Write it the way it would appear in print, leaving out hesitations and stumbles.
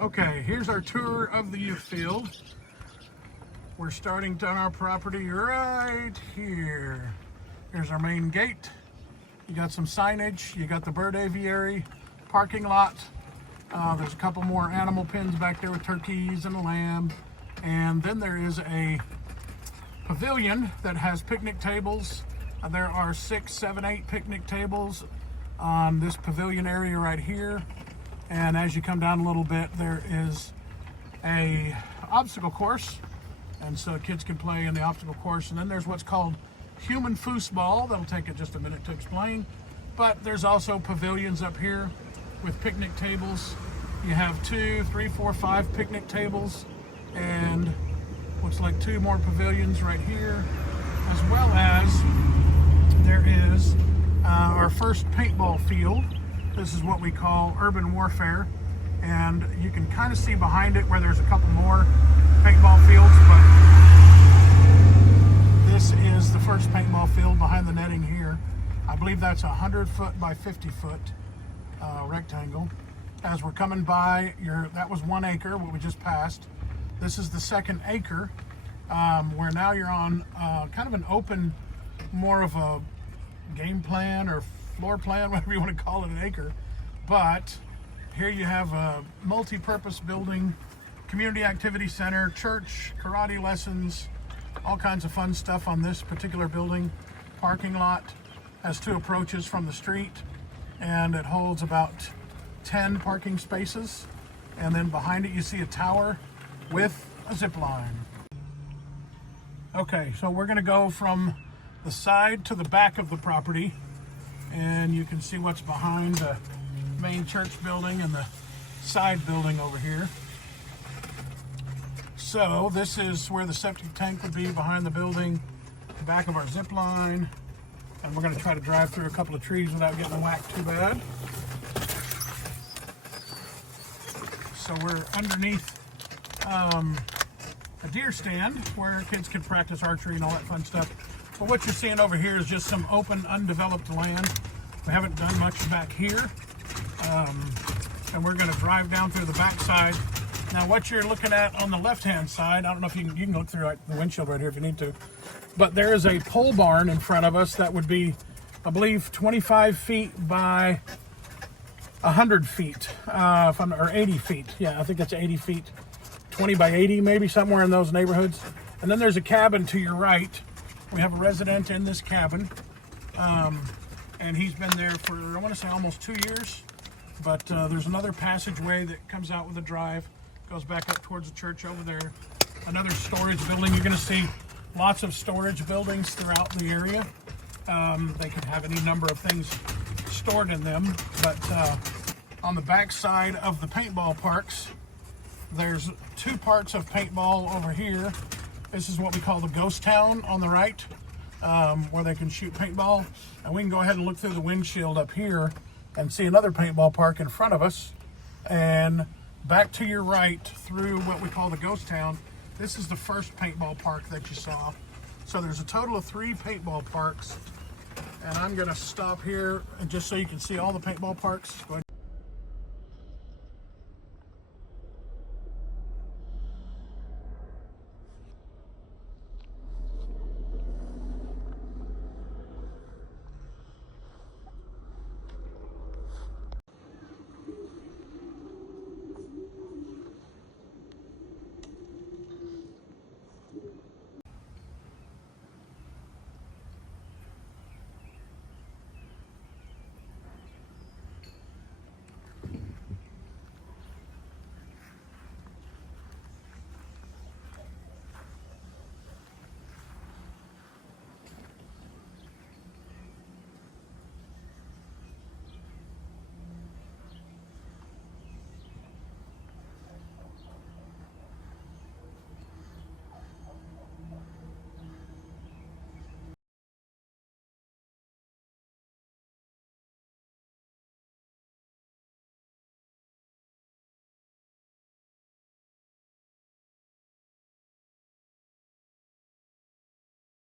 Okay, here's our tour of the youth field. We're starting on our property right here. Here's our main gate. You got some signage. You got the bird aviary, parking lot. There's a couple more animal pens back there with turkeys and a lamb. And then there is a pavilion that has picnic tables. There are 6, 7, 8 picnic tables on this pavilion area right here. And as you come down a little bit, there is a obstacle course, and so kids can play in the obstacle course. And then there's what's called human foosball. That'll take it just a minute to explain. But there's also pavilions up here with picnic tables. You have 2, 3, 4, 5 picnic tables, and looks like 2 more pavilions right here, as well as there is our first paintball field. This is what we call urban warfare, and you can kind of see behind it where there's a couple more paintball fields, but this is the first paintball field behind the netting here. I believe that's a 100-foot by 50-foot rectangle. As we're coming by, that was 1 acre, what we just passed. This is the 2nd acre, where now you're on kind of an open, more of a game plan or floor plan, whatever you want to call it, an acre. But here you have a multi-purpose building, community activity center, church, karate lessons, all kinds of fun stuff on this particular building. Parking lot has 2 approaches from the street, and it holds about 10 parking spaces. And then behind it you see a tower with a zip line. Okay, so we're going to go from the side to the back of the property, and you can see what's behind the main church building and the side building over here. So this is where the septic tank would be, behind the building, the back of our zip line, and we're going to try to drive through a couple of trees without getting whacked too bad. So we're underneath a deer stand where kids can practice archery and all that fun stuff. But what you're seeing over here is just some open, undeveloped land. We haven't done much back here. And we're going to drive down through the back side. Now what you're looking at on the left-hand side, I don't know if you can look through the windshield right here if you need to, but there is a pole barn in front of us that would be, I believe, 25 feet by 100 feet, or 80 feet. Yeah, I think that's 80 feet. 20 by 80, maybe, somewhere in those neighborhoods. And then there's a cabin to your right. We have a resident in this cabin, and he's been there for, I want to say, almost 2 years. But there's another passageway that comes out with a drive, goes back up towards the church over there. Another storage building. You're going to see lots of storage buildings throughout the area. They could have any number of things stored in them. But on the back side of the paintball parks, there's 2 parts of paintball over here. This is what we call the ghost town on the right, where they can shoot paintball. And we can go ahead and look through the windshield up here and see another paintball park in front of us. And back to your right through what we call the ghost town, this is the first paintball park that you saw. So there's a total of 3 paintball parks. And I'm going to stop here and just so you can see all the paintball parks. Go ahead.